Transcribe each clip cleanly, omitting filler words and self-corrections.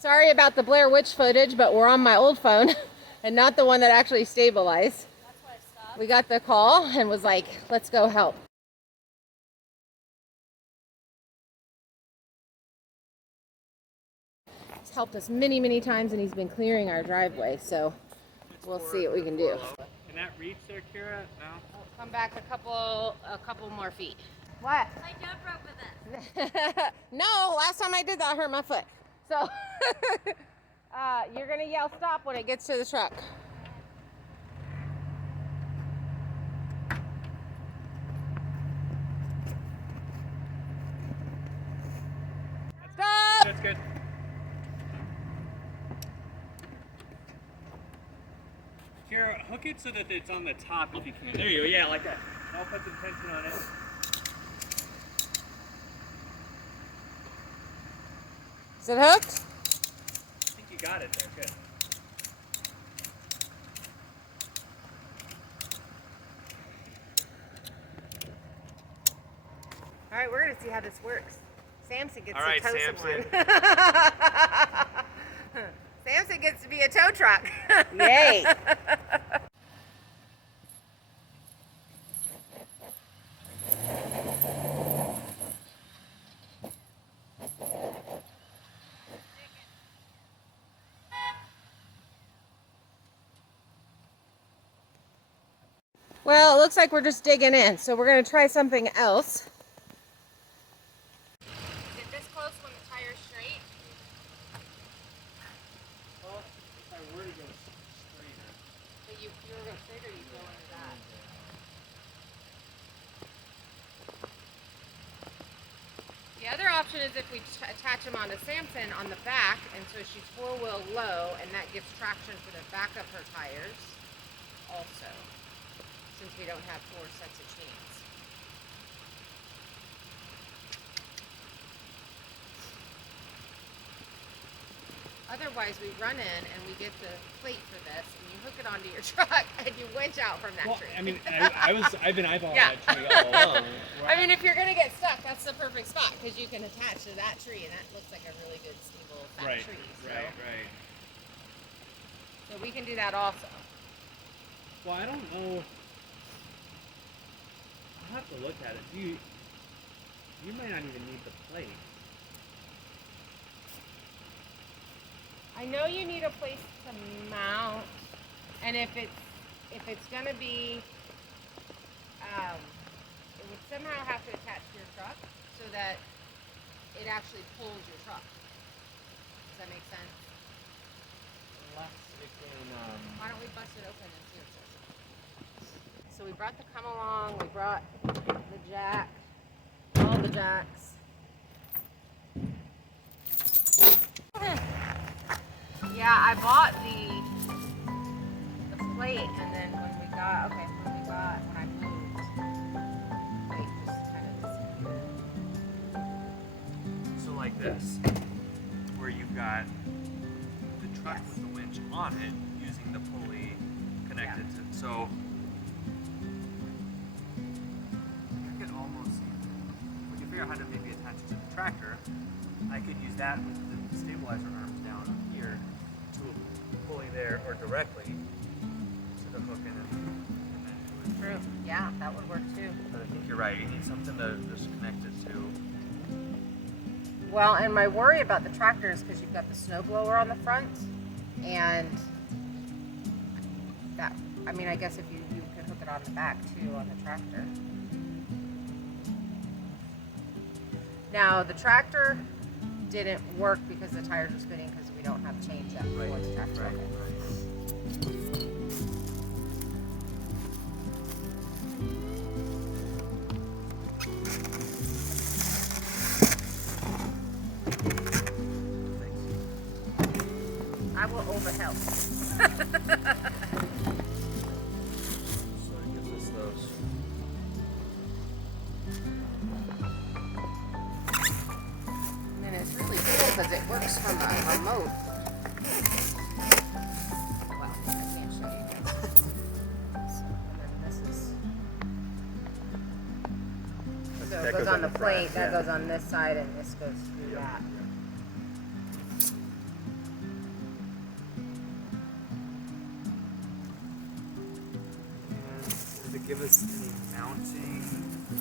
Sorry about the Blair Witch footage, but we're on my old phone and not the one that actually stabilized. That's why I stopped. We got the call and was like, let's go help. He's helped us many, many times and he's been clearing our driveway, so we'll see what we can do. Can that reach there, Kira? No? We'll come back a couple more feet. What? I jump rope with it. No, last time I did that, I hurt my foot. So you're gonna yell stop when it gets to the truck. Stop! That's good. Kira, hook it so that it's on the top if you can. There you go, yeah, like that. Now put some tension on it. Is it hooked? I think you got it there, good. All right, we're gonna see how this works. Samson gets All right, to tow Samson. someone. Samson gets to be a tow truck. Yay! Well, it looks like we're just digging in, so we're gonna try something else. Is it this close when the tire's straight? Well, if I were to go straighter. But you were going straighter, you go into that. The other option is if we attach them onto Samson on the back, and so she's four-wheel low, and that gives traction for the back of her tires also, since we don't have 4 sets of chains. Otherwise, we run in and we get the plate for this, and you hook it onto your truck, and you winch out from that tree. I mean, I've been eyeballing Yeah. that tree all along. I mean, if you're gonna get stuck, that's the perfect spot because you can attach to that tree, and that looks like a really good stable fat tree. So. Right. So we can do that also. Well, I don't know. I'll have to look at it. You might not even need the plate. I know you need a place to mount, and if it's gonna be, it would somehow have to attach to your truck so that it actually pulls your truck. Does that make sense? Unless it can. Why don't we bust it open and see what it says? So we brought the come along, we brought the jack, all the jacks. Yeah, I bought the plate, and then when I moved, the plate just kind of disappeared. So like this, where you've got the truck with the winch on it, using the pulley connected to. So I could almost, when you figure out how to maybe attach it to the tractor, I could use that with the stabilizer arms down here to a pulley there, or directly to the hook and then do it. True. Yeah, that would work too. But I think you're right. You need something to just connect it to. Well, and my worry about the tractor is because you've got the snow blower on the front, and that, I mean, I guess if you could hook it on the back too on the tractor. Now, the tractor didn't work because the tires were spinning because we don't have chains yet for the tractor. I will overhelp. So it gives us those. And it's really cool because it works from a remote. Well, I can't show you this. And then this is. So it goes on the plate, that goes on this side, and this goes through that. give us any mounting.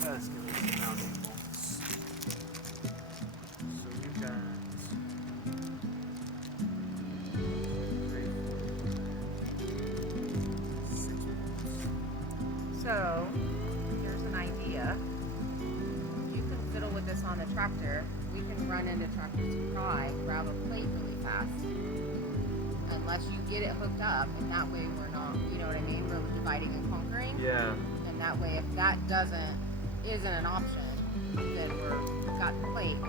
Yes, give us some mounting bolts. So we've got 3, 4, 6 bolts. So, here's an idea. You can fiddle with this on the tractor. We can run into Tractor Supply, grab a plate really fast. Unless you get it hooked up, and that way we're not, you know what I mean? We're dividing and conquering. Yeah. And that way, if that isn't an option, then we've got the plate. I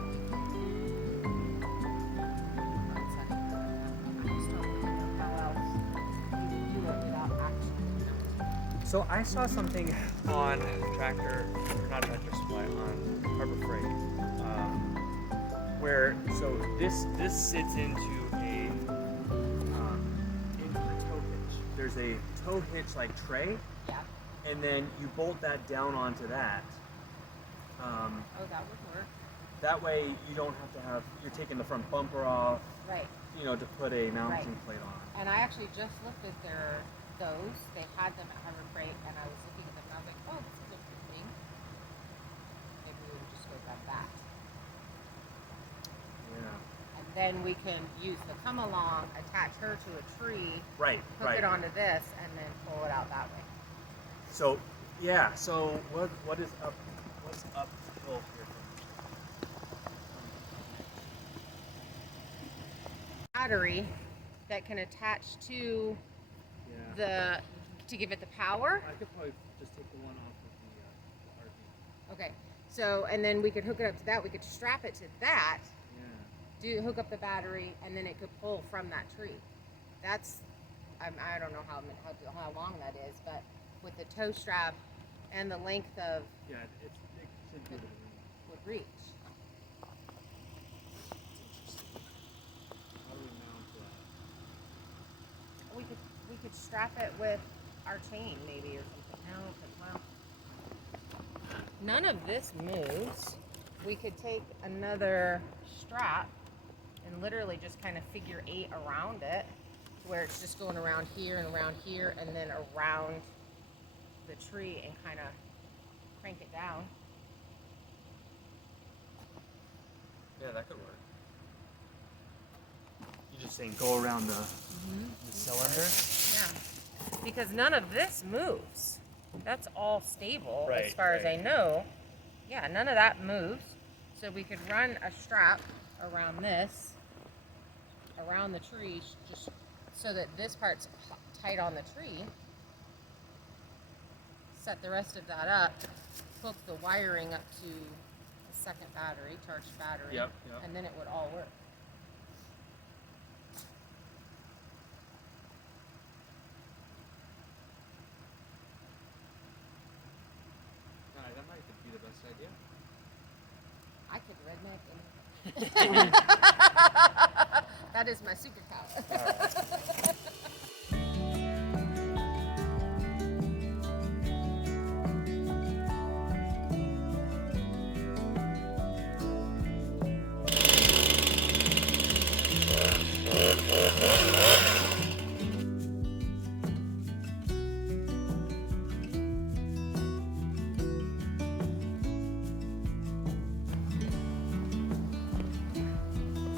just don't really know how else you can do it without actually. So I saw something on Tractor, or not Tractor Supply, on Harbor Freight, where this sits into the tow hitch. There's a tow hitch like tray, Yeah. and then you bolt that down onto that. Oh, that would work. That way you don't have to you're taking the front bumper off, Right. to put a mounting Right. plate on. And I actually just looked at those. They had them at Harbor Freight, and I was looking at them, and I was like, oh, this is a good thing. Maybe we would just go grab that. Yeah. And then we can use the come along, attach her to a tree, Right. hook Right. it onto this, and then pull it out that way. So yeah. So what is up? What's uphill here? Battery that can attach to Yeah. to give it the power. I could probably just take the one off of the RV. Okay. So, and then we could hook it up to that. We could strap it to that. Yeah. Hook up the battery, and then it could pull from that tree. That's, I don't know how long that is, but with the tow strap and the length of Yeah, it should be able to would reach. How do we mount that? We could strap it with our chain maybe or something. No, well, none of this moves. We could take another strap and literally just kind of figure 8 around it, where it's just going around here, and then around the tree and kind of crank it down. Yeah, that could work. You're just saying go around the cylinder? Yeah, because none of this moves. That's all stable as Right, far as I right. know. Yeah, none of that moves. So we could run a strap around this, around the tree, just so that this part's tight on the tree. Set the rest of that up, hook the wiring up to a second battery, charged battery, Yep. and then it would all work. That might be the best idea. I could redneck and that is my superpower.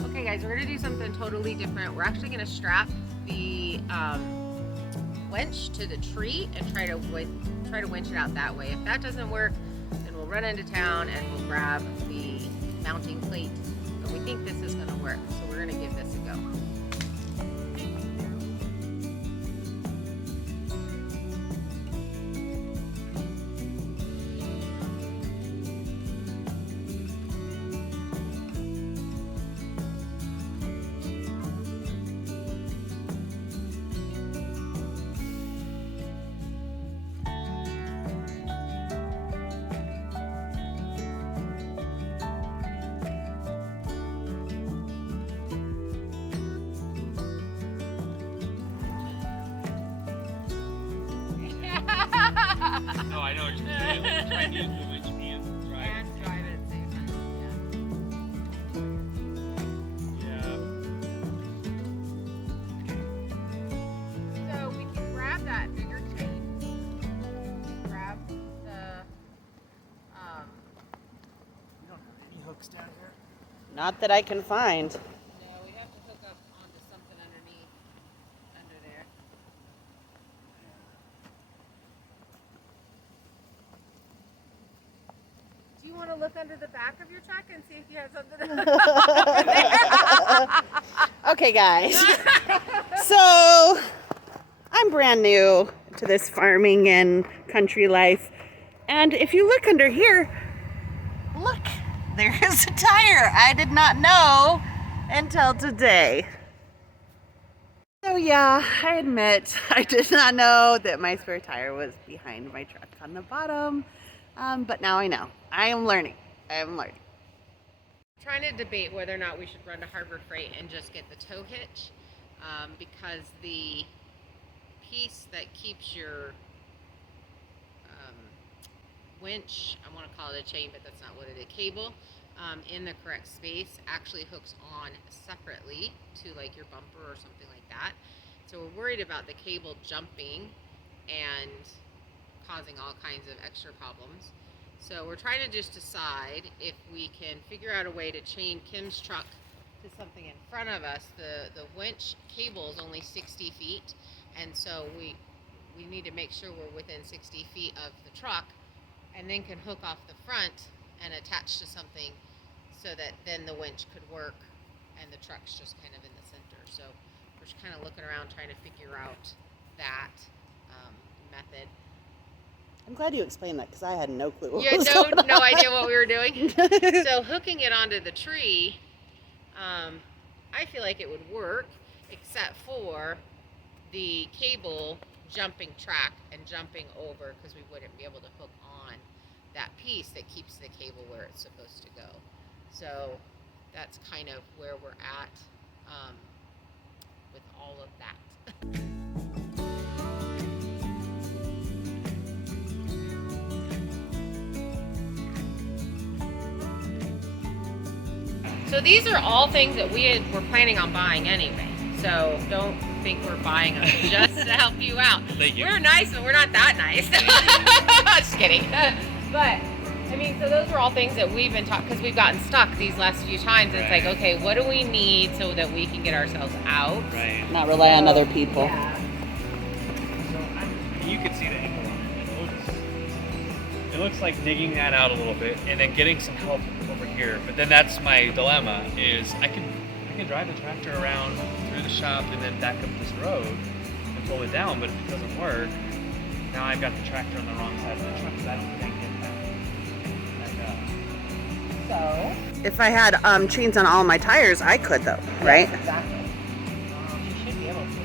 Okay guys, we're gonna do something totally different. We're actually gonna strap the winch to the tree and try to winch it out that way. If that doesn't work, then we'll run into town and we'll grab the mounting plate. But we think this is gonna work, so we're gonna give this a go. No, I know what you're saying. Try to use the winch and drive. And drive it at the same time, Yeah. So we can grab that bigger chain, grab Not that I can find. No, we have to hook up onto something underneath, under there. Do you want to look under the back of your truck and see if you have something? Okay, guys. So, I'm brand new to this farming and country life. And if you look under here, look, there is a tire. I did not know until today. So yeah, I admit I did not know that my spare tire was behind my truck on the bottom. But now I know. I am learning. Trying to debate whether or not we should run to Harbor Freight and just get the tow hitch, because the piece that keeps your winch, I want to call it a chain, but that's not what it is, cable, in the correct space actually hooks on separately to like your bumper or something like that. So we're worried about the cable jumping and causing all kinds of extra problems. So we're trying to just decide if we can figure out a way to chain Kim's truck to something in front of us. The winch cable is only 60 feet, and so we need to make sure we're within 60 feet of the truck, and then can hook off the front and attach to something so that then the winch could work and the truck's just kind of in the center. So we're just kind of looking around trying to figure out that method. I'm glad you explained that because I had no clue. You had no idea what we were doing. So hooking it onto the tree, I feel like it would work, except for the cable jumping track and jumping over, because we wouldn't be able to hook on that piece that keeps the cable where it's supposed to go. So that's kind of where we're at with all of that. So these are all things that were planning on buying anyway. So don't think we're buying them just to help you out. Thank you. We're nice, but we're not that nice. Just kidding. But I mean, so those are all things that we've been taught, because we've gotten stuck these last few times. It's like, okay, what do we need so that we can get ourselves out? Right. Not rely on other people. Yeah. So you could see the angle on it. It looks like digging that out a little bit and then getting some help over here. But then that's my dilemma: is I can drive the tractor around through the shop and then back up this road and pull it down. But if it doesn't work, now I've got the tractor on the wrong side of the truck because I don't think I can get back up. So. If I had chains on all my tires, I could though, right? Exactly. You should be able to.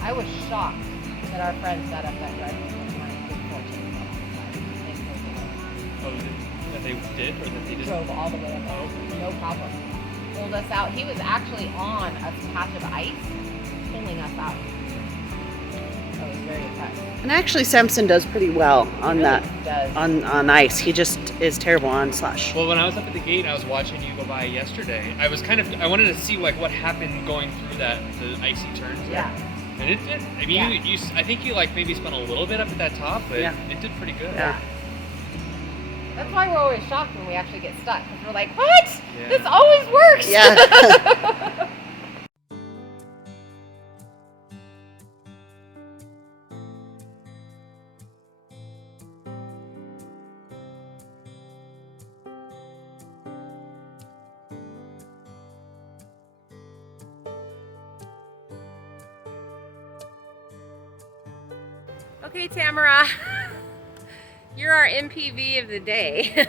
I was shocked that our friend set up that driveway with my big 14 Oh, that they did or that they didn't? drove all the way up. Oh. No problem. Pulled us out. He was actually on a patch of ice, pulling us out. I was very impressed. And actually, Samson does pretty well on Really that does. on ice. He just is terrible on slush. Well, when I was up at the gate, I was watching you go by yesterday. I wanted to see like what happened going through the icy turns. Yeah. And it did. I mean, Yeah. you I think you like maybe spun a little bit up at that top, but Yeah. it did pretty good. Yeah. That's why we're always shocked when we actually get stuck, because we're like, what? Yeah. This always works. Yeah. Okay, Tamara, you're our MPV of the day.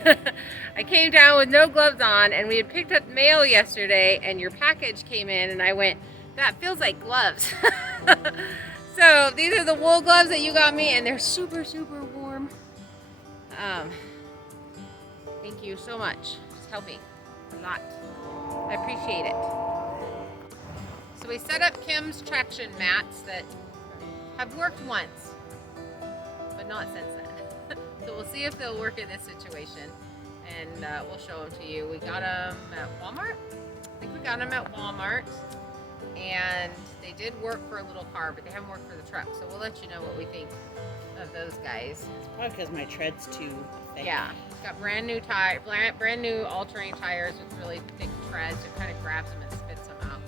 I came down with no gloves on, and we had picked up mail yesterday, and your package came in, and I went, that feels like gloves. So these are the wool gloves that you got me, and they're super, super warm. Thank you so much. It's helping a lot. I appreciate it. So we set up Kim's traction mats that have worked once, but not since then. So we'll see if they'll work in this situation, and we'll show them to you. We got them at Walmart. I think we got them at Walmart. and they did work for a little car, but they haven't worked for the truck. So we'll let you know what we think of those guys. Probably because my tread's too thick. Yeah, it's got brand new all-terrain tires with really thick treads. It kind of grabs them and spits them out.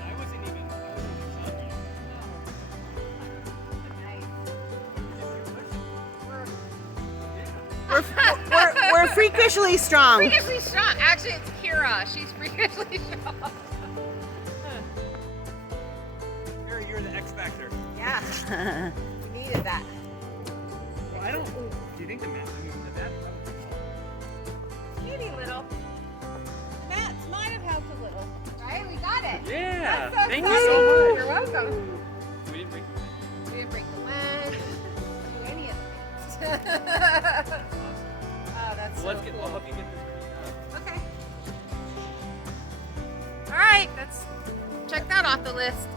I wasn't even talking. We're freakishly strong. Freakishly strong. Actually, it's Kira. She's freakishly strong. Kara, you're the X factor. Yeah, we needed that. Well, I don't. Do you think the mat? I mean, the mat. Teeny little. Mats might have helped a little. Right? We got it. Yeah. That's Thank you exciting. so much. You're welcome. We didn't break the mat. We didn't break the leg. Do any of it. Oh, that's Well, so let's get. cool. I'll help you get this ready. Okay. All right, let's check that off the list.